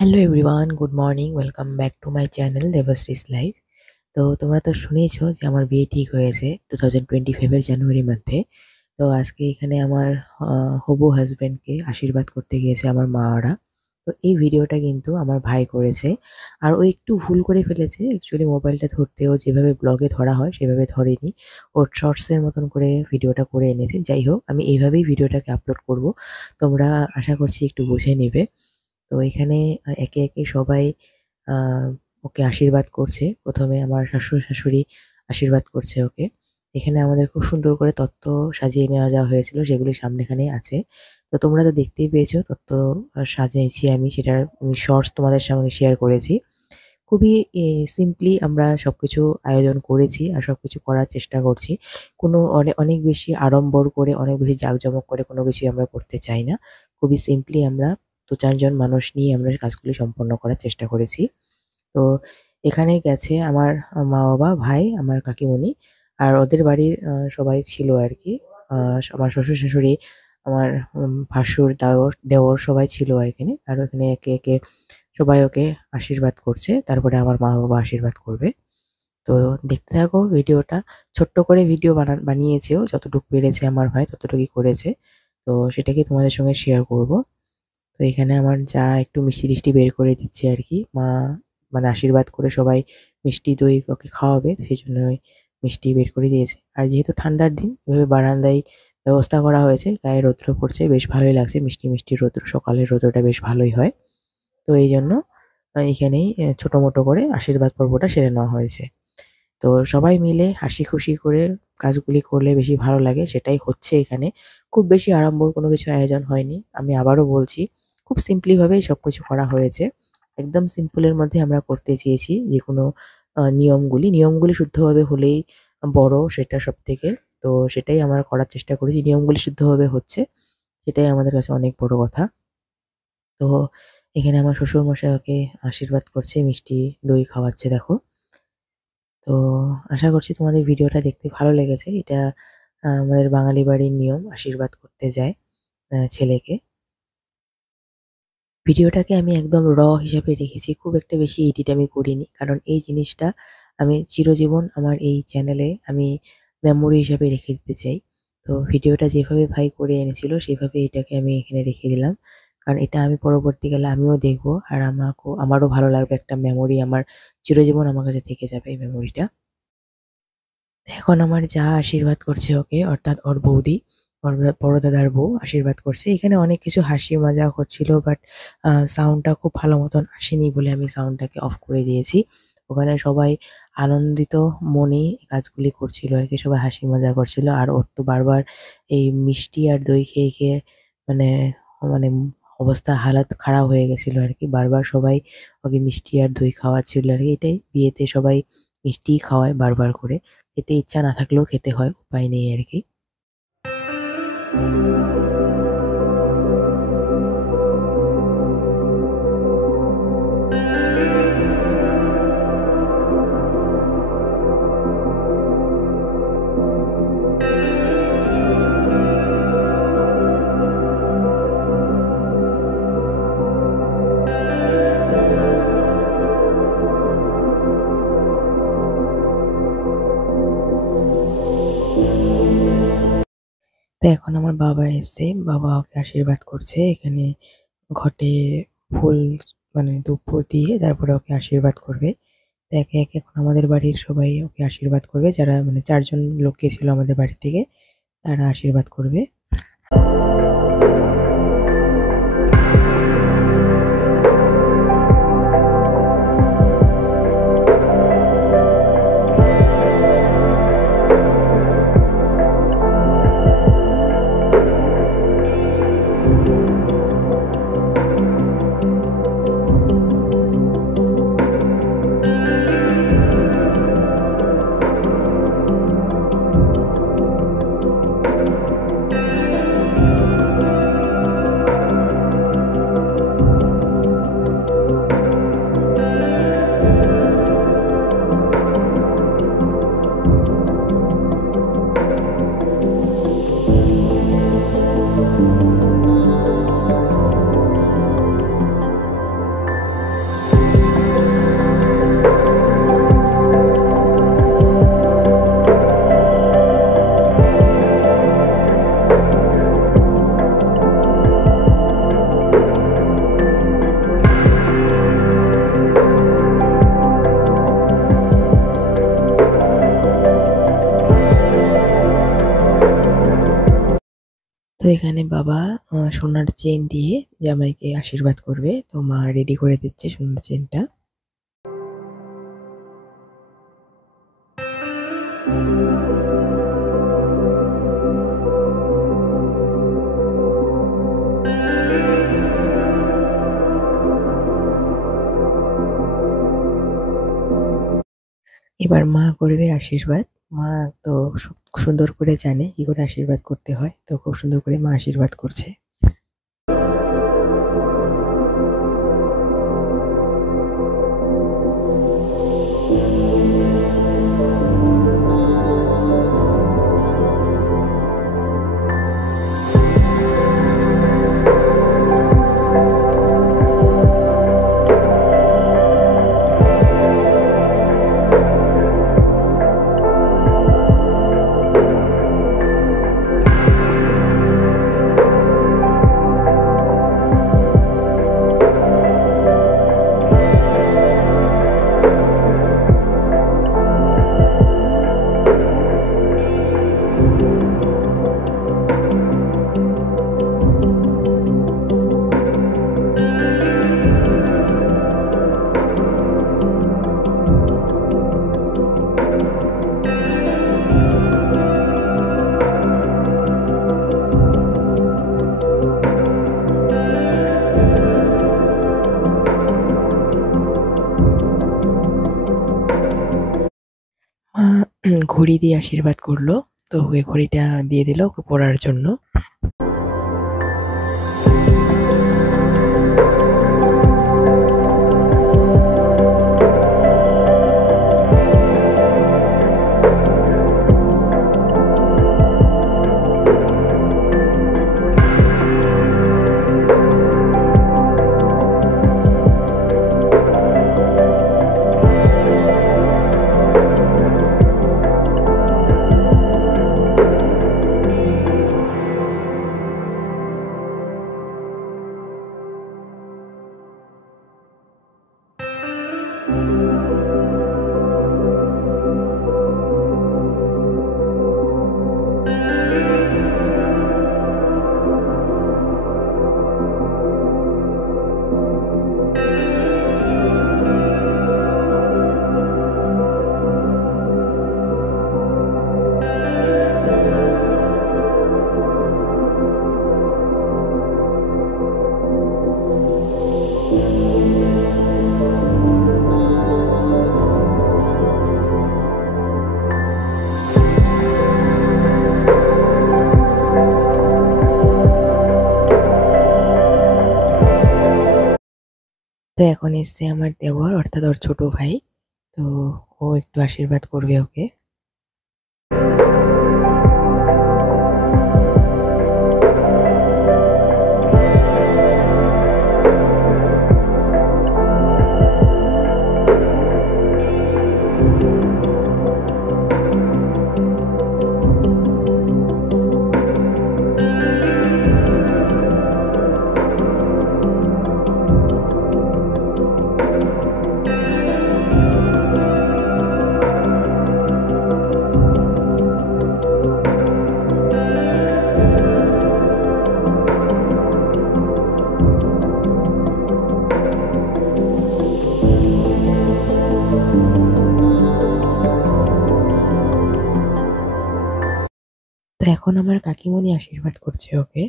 Hello everyone, good morning. Welcome back to my channel Debashree's life. তো তোমরা তো শুনেইছো যে আমার বিয়ে ঠিক হয়েছে 2025 জানুয়ারি মান্থে। তো আজকে এখানে আমার হবু হাজব্যান্ডকে আশীর্বাদ করতে গিয়েছে আমার মা ওরা। তো এই ভিডিওটা কিন্তু আমার ভাই করেছে। আর ও একটু ভুল করে ফেলেছে, অ্যাকচুয়ালি মোবাইলটা ধরতেও যেভাবে ব্লগে ধরা হয় সেভাবে ধরেনি। ওর শর্টসের মতন করে ভিডিওটা করে এনেছে। যাই হোক, আমি এইভাবেই ভিডিওটাকে আপলোড করব, তোমরা আশা করছি একটু বুঝে নেবে। তো এখানে একে একে সবাই আহ, ওকে আশীর্বাদ করছে। প্রথমে আমার শ্বশুর শাশুড়ি আশীর্বাদ করছে ওকে। এখানে আমাদের খুব সুন্দর করে তত্ত্ব সাজিয়ে নেওয়া যাওয়া হয়েছিল, সেগুলি সামনেখানে আছে। তো তোমরা তো দেখতেই পেয়েছো তত্ত্ব সাজিয়েছি আমি, সেটার শর্টস তোমাদের সঙ্গে শেয়ার করেছি। খুবই সিম্পলি আমরা সবকিছু আয়োজন করেছি আর সবকিছু করার চেষ্টা করছি। কোনো অনেক অনেক বেশি আড়ম্বর করে, অনেক বেশি জাঁকজমক করে কোনো কিছুই আমরা করতে চাই না। খুবই সিম্পলি আমরা ২-৪ জন মানুষ নিয়ে আমরা কাজগুলি সম্পন্ন করার চেষ্টা করেছি। তো এখানে গেছে আমার মা-বাবা, ভাই, আমার কাকিমুনি আর ওদের বাড়ির সবাই ছিল আরকি। আমার শ্বশুর-শাশুড়ি, আমার ভাসুর, দেওর সবাই ছিল আর এখানে। আর ওখানে একে একে সবাই ওকে আশীর্বাদ করছে। তারপরে আমার মা-বাবা আশীর্বাদ করবে। তো দেখতে থাকো ভিডিওটা। ছোট্ট করে ভিডিও বানিয়েছে ও, যতটুকু পেরেছে আমার ভাই ততটুকুই করেছে। তো সেটাকে তোমাদের সঙ্গে শেয়ার করব। তো এখানে আমার যা একটু মিষ্টি-টিষ্টি বের করে দিচ্ছে আরকি। মা মানে আশীর্বাদ করে সবাই মিষ্টি দই ওকে খাওয়াবে। তো সেজন্য ওই মিষ্টি বের করে দিয়েছে। আর যেহেতু ঠান্ডার দিন, এভাবে বারান্দায় ব্যবস্থা করা হয়েছে। গায়ে রৌদ্র পড়ছে, বেশ ভালোই লাগছে। মিষ্টি, মিষ্টি রৌদ্র, সকালের রৌদ্রটা বেশ ভালোই হয়। তো এইজন্য এখানেই ছোট-মোটো করে আশীর্বাদ পর্বটা সেরে নেওয়া হয়েছে। তো সবাই মিলে হাসি খুশি করে কাজগুলি করলে বেশি ভালো লাগে, সেটাই হচ্ছে এখানে। খুব বেশি আড়ম্বর কোনো কিছু আয়োজন হয়নি। আমি আবারও বলছি, খুব সিম্পলি ভাবেই সবকিছু করা হয়েছে। একদম সিম্পলের মধ্যে আমরা করতে চেয়েছি যেকোনো নিয়মগুলি শুদ্ধভাবে হলেই বড়, সেটা সবথেকে। তো সেটাই আমরা করার চেষ্টা করেছি। নিয়মগুলি শুদ্ধভাবে হচ্ছে, সেটাই আমাদের কাছে অনেক বড় কথা। তো এখানে আমার শ্বশুরমশাই ওকে আশীর্বাদ করছে, মিষ্টি দই খাওয়াচ্ছে দেখো। তো আশা করছি তোমাদের ভিডিওটা দেখতে ভালো লেগেছে। এটা আমাদের বাঙালি বাড়ির নিয়ম, আশীর্বাদ করতে যায় ছেলেকে। ভিডিওটাকে আমি একদম হিসাবে রেখেছি। খুব একটা বেশি এডিট আমি করিনি। কারণ এই জিনিসটা আমি চিরজীবন আমার এই চ্যানেলে আমি মেমোরি হিসাবে রেখে দিতে চাই। তো ভিডিওটা যেভাবে ভাই করে এনেছিল সেভাবে এটাকে আমি এখানে রেখে দিলাম। কারণ এটা আমি পরবর্তীকালে আমিও দেখবো আর আমারও ভালো লাগবে, একটা মেমোরি আমার চিরজীবন আমার কাছে থেকে যাবে এই মেমোরিটা। এখন আমার যা আশীর্বাদ করছে ওকে, অর্থাৎ ওর বৌদি, ওর বড় দাদার বউ আশীর্বাদ করছে। এখানে অনেক কিছু হাসি মজাক হচ্ছিল, বাট সাউন্ডটা খুব ভালো মতন আসেনি বলে আমি সাউন্ডটাকে অফ করে দিয়েছি। ওখানে সবাই আনন্দিত মনেই কাজগুলি করছিল আর কি, সবাই হাসি মজা করছিল। আর ওর তো বারবার এই মিষ্টি আর দই খেয়ে খেয়ে মানে মানে অবস্থা হালাত খারাপ হয়ে গেছিল আর কি। বারবার সবাই ওকে মিষ্টি আর দই খাওয়াচ্ছিল আর কি। এটাই বিয়েতে সবাই মিষ্টিই খাওয়ায় বারবার করে। খেতে ইচ্ছা না থাকলেও খেতে হয়, উপায় নেই আরকি। তো এখন আমার বাবা এসছে, বাবা ওকে আশীর্বাদ করছে। এখানে ঘটে ফুল দুপুর দিয়ে তারপরে ওকে আশীর্বাদ করবে। তো একে একে এখন আমাদের বাড়ির সবাই ওকে আশীর্বাদ করবে, যারা ৪ জন লোক গেছিল আমাদের বাড়ি থেকে, তারা আশীর্বাদ করবে। তো এখানে বাবা সোনার চেন দিয়ে জামাইকে আশীর্বাদ করবে। তো মা রেডি করে দিচ্ছে সোনার চেনটা। এবার মা করবে আশীর্বাদ। মা তো সুন্দর করে জানে কি করে আশীর্বাদ করতে হয়। তো খুব সুন্দর করে মা আশীর্বাদ করছে। মা ঘড়ি দিয়ে আশীর্বাদ করলো। তো ওই ঘড়িটা দিয়ে দিল ওকে পরার জন্য। তো এখন এসছে আমার দেওর অর্থাৎ ওর ছোট ভাই। তো ও একটু আশীর্বাদ করবে ওকে। তো এখন আমার কাকিমণি আশীর্বাদ করছে ওকে।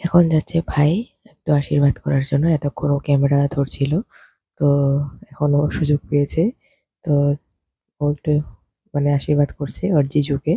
এখন যাচ্ছে ভাই একটু আশীর্বাদ করার জন্য। এতক্ষণ ও ক্যামেরা ধরছিল। তো এখন ও সুযোগ পেয়েছে। তো ও একটু মানে আশীর্বাদ করছে ওর জিজুকে।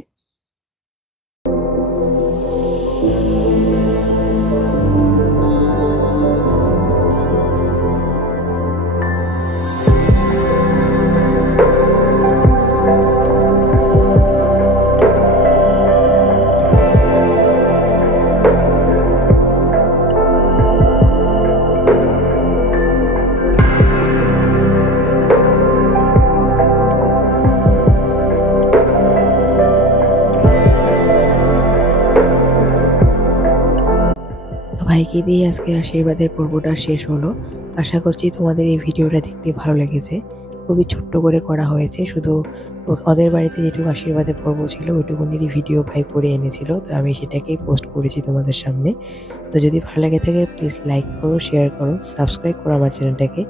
ভাইকে দিয়ে আজকের আশীর্বাদের পর্বটা শেষ হলো। আশা করছি তোমাদের এই ভিডিওটা দেখতে ভালো লেগেছে। খুবই ছোট্ট করে করা হয়েছে, শুধু ওদের বাড়িতে যেটুকু আশীর্বাদের পর্ব ছিল ওইটুকুনেরই ভিডিও ভাই করে এনেছিল, তো আমি সেটাকেই পোস্ট করেছি তোমাদের সামনে। তো যদি ভালো লাগে থাকে প্লিজ লাইক করো, শেয়ার করো, সাবস্ক্রাইব করো আমার চ্যানেলটাকে।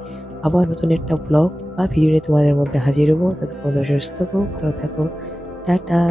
আবার নতুন একটা ব্লগ বা ভিডিও তোমাদের মধ্যে হাজির হবো। ততক্ষণ সুস্থ থাকো, ভালো থাকো, টাটা।